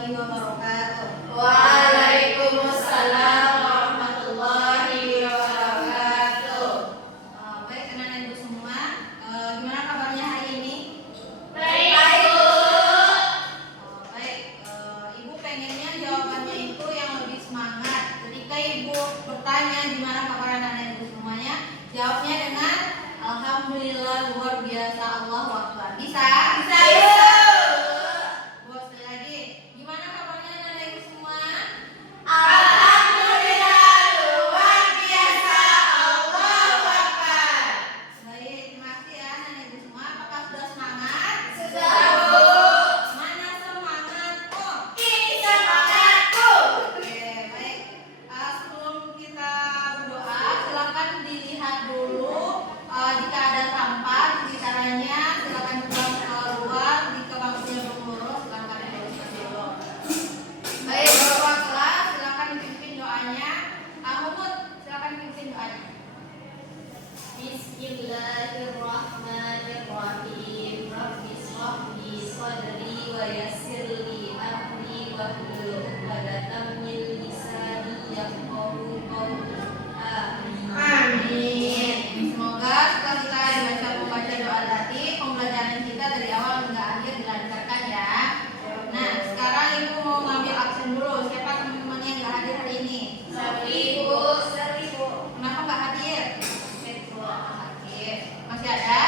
warahmatullahi wabarakatuh. Waalaikumsalam warahmatullahi wabarakatuh. Baik, anak-anak ibu semua, gimana kabarnya hari ini? Baik, Bu. Baik, ibu pengennya jawabannya itu yang lebih semangat. Ketika ibu bertanya gimana kabar anak-anak ibu semuanya, jawabnya dengan alhamdulillah luar biasa, Allahu Akbar. Bisa? Bisa, Bu. Bos, sekali lagi. Gimana kabarnya anak-anak ibu semua? Alhamdulillah luar biasa, Allahu Akbar. Baik, terima kasih ya anak-anak ibu semua. Apakah sudah semangat? Sudah, Bu. Mana semangatku? Ini semangatku. Oke, baik. Sebelum kita berdoa, silakan dilihat dulu jika ada sampah di sekitarnya, silakan buang keluar. Jika bangkunya belum lurus, silakan diluruskan dulu. Baik, ketua kelas, silakan dipimpin doanya. Mumut, silakan pimpin doanya. Bismillahirrahmanirrahim. Rabbi shrah li sadri wa yassir li amri wahlul 'uqdatam min lisani yafqahu qawli. Amin. Semoga setelah kita dibaca membaca doa tadi, pembelajaran kita dari awal hingga akhir dilancarkan ya. Nah, sekarang ibu mau ngambil absen dulu. Siapa teman-teman yang nggak hadir hari ini? Seribu. Kenapa nggak hadir? Hadir. Masih ada?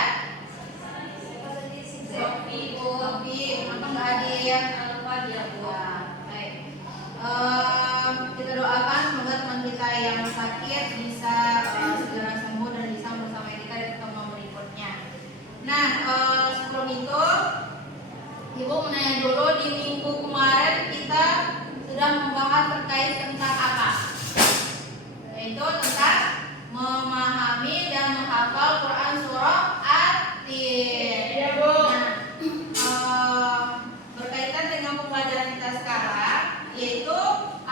Sofi, kenapa nggak hadir? Baik. Kita doakan semoga teman kita yang sakit bisa segera sembuh dan bisa bersama kita di pertemuan berikutnya. Nah, sebelum itu ibu mau nanya dulu, di minggu kemarin kita sudah membahas terkait tentang apa? Yaitu tentang memahami dan menghafal Quran surah At-Tin. Iya, Bu. Nah, berkaitan dengan pembelajaran kita sekarang, yaitu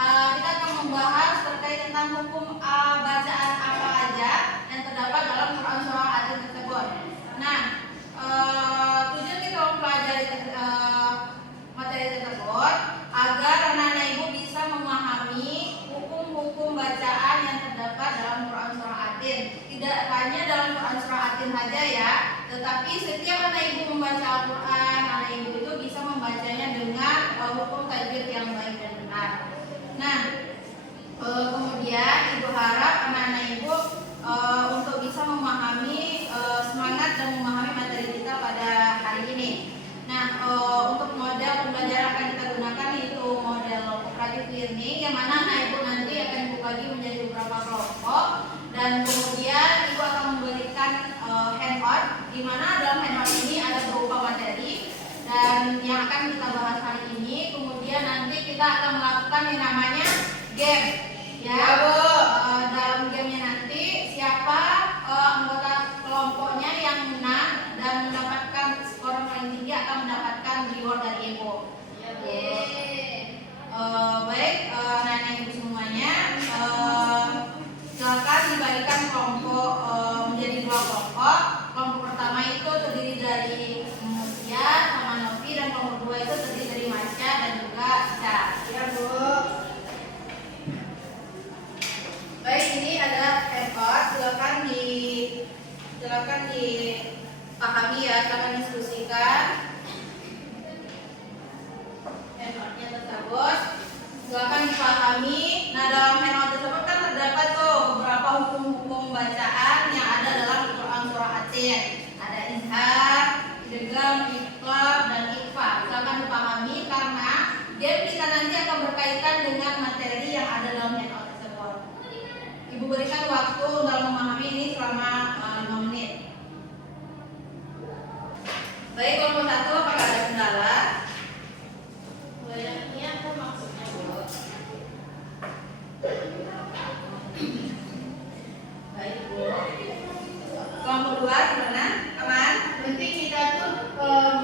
kita akan membahas terkait tentang hukum bacaan apa aja yang terdapat dalam Quran surah At-Tin tersebut. Nah, tujuan kita mempelajari materi tersebut agar anak-anak ibu bisa memahami hukum-hukum bacaan yang terdapat dalam Quran surah At-Tin. Tidak hanya dalam Quran surah At-Tin saja ya, tetapi setiap anak ibu membaca Al-Quran, anak ibu itu bisa membacanya dengan hukum tajwid yang baik dan benar. Nah, kemudian ibu harap anak-anak ibu untuk bisa memahami semangat dan memahami materi kita pada hari ini. Nah, untuk model pembelajaran akan kita gunakan yaitu model cooperative learning, yang mana anak ibu nanti akan dibagi menjadi beberapa kelompok, dan kemudian ibu akan memberikan handout, di mana dalam handout ini ada berupa materi dan yang akan kita bahas hari ini. Kemudian nanti kita akan melakukan yang namanya game, ya. Dalam gamenya nanti siapa anggota kelompoknya yang menang dan mendapatkan skor yang paling tinggi akan mendapatkan reward dari ibu. Baik, anak-anak ibu semuanya, silakan dibagikan kelompok menjadi dua kelompok. Kelompok pertama itu terdiri dari Mutia sama Novi, dan kelompok kedua itu terdiri dari Masya dan juga Ica. Ya, Bu. Baik, ini ada handout, silakan dipahami ya, silakan diskusikan handoutnya tersebut, silakan dipahami. Nah, dalam handout tersebut kan terdapat tuh beberapa hukum-hukum bacaan yang ada dalam Quran surah At-Tin. Ada izhar, idgham, iqlab, dan ikhfa. Silakan dipahami karena game kita nanti akan berkaitan dengan materi yang ada dalam handout tersebut. Ibu berikan waktu dalam memahami ini selama 5 menit. Baik, kelompok satu, apakah ada kendala? Banyaknya apa maksudnya, Bu? Baik, Bu. Kelompok dua gimana? Aman? Nanti kita tuh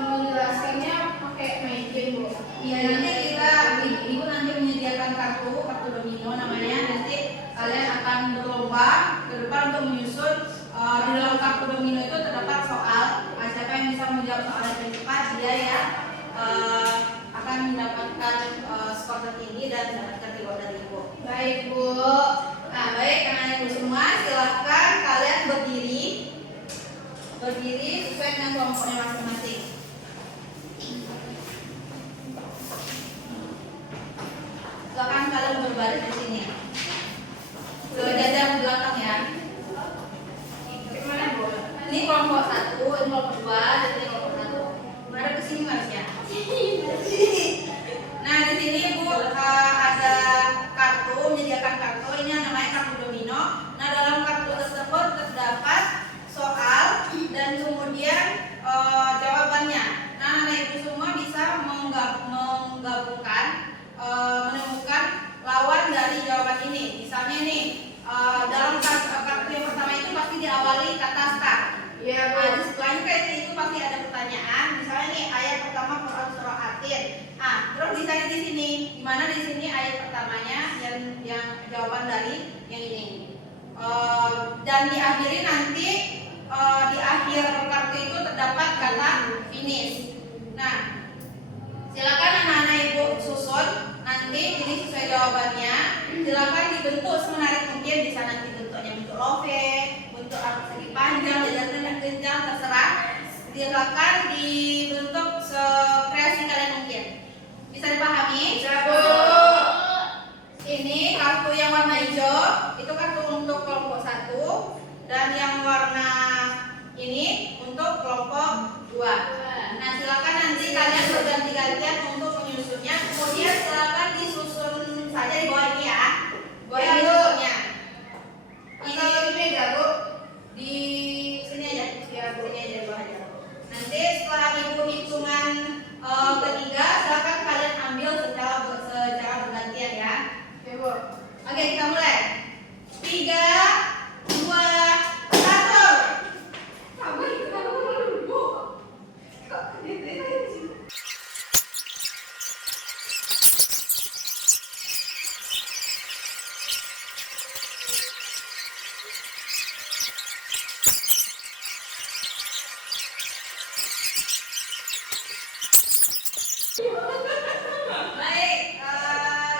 menjelaskannya pakai main game, Bu. Iya, nanti ibu nanti menyediakan kartu domino namanya. Nanti kalian akan berlomba ke depan untuk menyusun kelompoknya masing-masing. Silakan kalian berbaris di sini. Berjajar ke belakang ya. Ini kelompok 1, ini kelompok 2, dan ini kelompok 1. Mari ke sini Marsya. Nah, di sini Bu ada kartu, menyediakan kartu. Ini yang namanya kartu domino. Nah, dalam kartu tersebut terdapat soal dan kemudian jawabannya. Nah, anak ibu semua bisa menggabungkan, menemukan lawan dari jawaban ini. Misalnya nih, dalam kartu yang pertama itu pasti diawali kata start. Iya, Bu. Di setelahnya itu pasti ada pertanyaan. Misalnya nih ayat pertama Quran surah Atin. Terus misalnya di sini, gimana di sini ayat pertamanya yang jawaban dari yang ini. Dan diakhiri nanti di akhir kartu itu terdapat kata finish. Nah, silakan anak-anak ibu susun nanti ini sesuai jawabannya. Silakan dibentuk semenarik mungkin, bisa nanti bentuknya bentuk love, bentuk segi panjang, jajar dan jenjang terserah. Silakan dibentuk sekreasi kalian mungkin. Bisa dipahami? Bisa, Bu. Ini kartu yang warna hijau itu kartu untuk kelompok 1 dan yang warna ini untuk kelompok 2. Nah, silakan nanti kalian berganti-gantian untuk menyusunnya. Kemudian silakan disusun saja di bawah ini ya. Bawah ini susunnya. Ini meja, Bu. di sini aja. Ya, Bu. Sini aja di bawah aja. Nanti setelah ibu hitungan ketiga, silakan kalian ambil secara bergantian ya. Ya, Bu. Oke, kita mulai. 3, 2, 1. Sabar, kita dulu, Bu. Baik,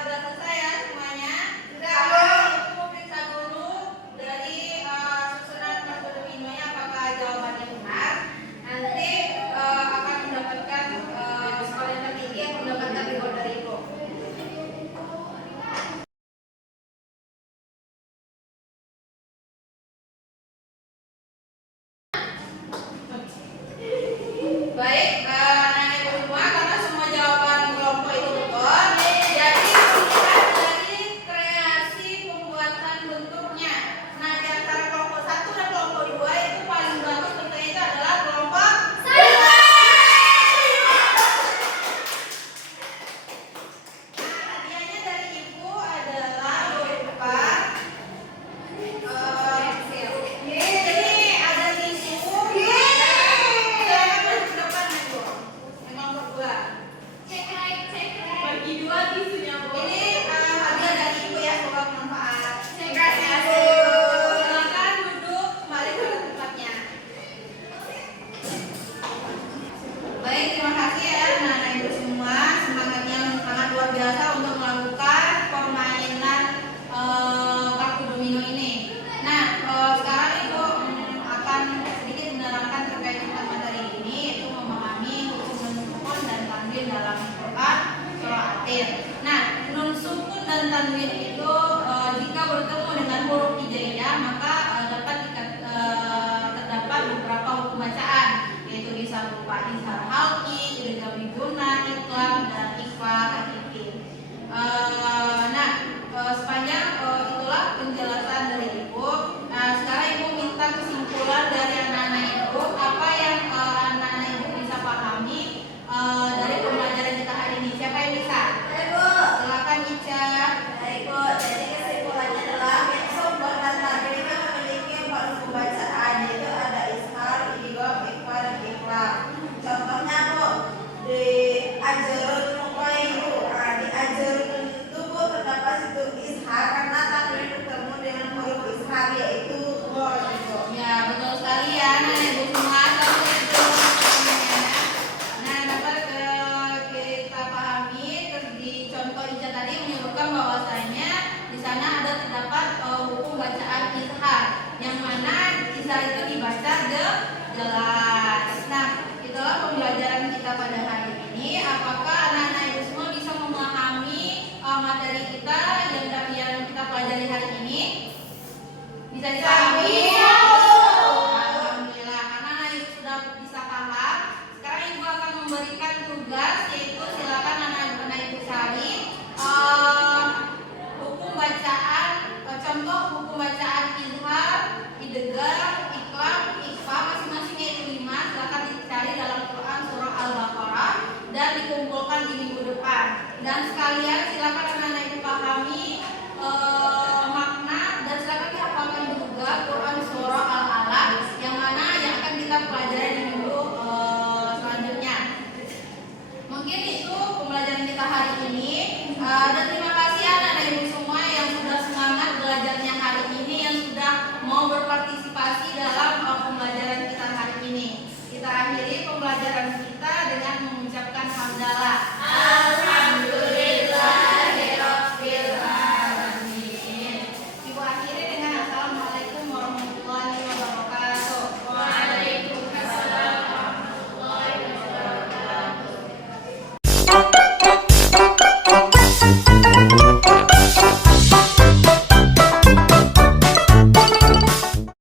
udah selesai ya semuanya. Sudah, Bu. Sekarang ibu periksa dulu dari susunan kartu dominonya apakah jawabannya benar. Nanti akan mendapatkan skor yang tertinggi yang mendapatkan reward dari ibu. Baik, anak ibu semua, karena semua jawaban kelompok itu betul, jadi dilihat dari kreasi pembuatan bentuknya. Nah, di antara kelompok 1 dan kelompok 2 itu paling bagus bentuknya itu adalah kelompok 1. Nah, hadiahnya dari ibu adalah berupa jadi ada tisu. Silakan maju ke depan ya, Bu. Yang kelompok 2. Bagi 2 tisunya, Bu. Ini hadiah dari ibu ya, semoga bermanfaat. Terima kasih, Bu. Silakan duduk kembali ke tempatnya. Baik, terima kasih ya anak-anak ibu semua. Semangatnya sangat luar biasa untuk melakukan permainan kartu domino ini. Nah, sekarang ibu akan sedikit menerangkan terkait tentang materi ini, yaitu memahami hukum nun sukun dan tanwin dalam Quran surah Atin. Nah, nun sukun dan tanwin itu jika bertemu dengan huruf hijaiyah maka terdapat beberapa hukum bacaan, yaitu bisa berupa izhar halqi, idgham biguna, iqlab dan ikhfa hakiki. Nah, sepanjang itulah penjelasan dari ibu. Nah, sekarang ibu minta kesimpulan dari anak-anak ibu, apa yang anak-anak ibu bisa pahami dari pembelajaran kita hari ini. Siapa yang bisa? Silakan Ica. Baik, Bu. Jadi kesimpulannya adalah sumber dan tanwin itu memiliki 4 hukum bacaan, yaitu ada izhar, idgham, ikhfa, dan iqlab. Contohnya, Bu, di ajrul muqayyu Dan sekalian silakan anak-anak itu pahami makna dan silakan dihafalkan juga Quran surah Al-Alaq yang mana yang akan kita pelajari di minggu selanjutnya. Mungkin itu pembelajaran kita hari ini dan terima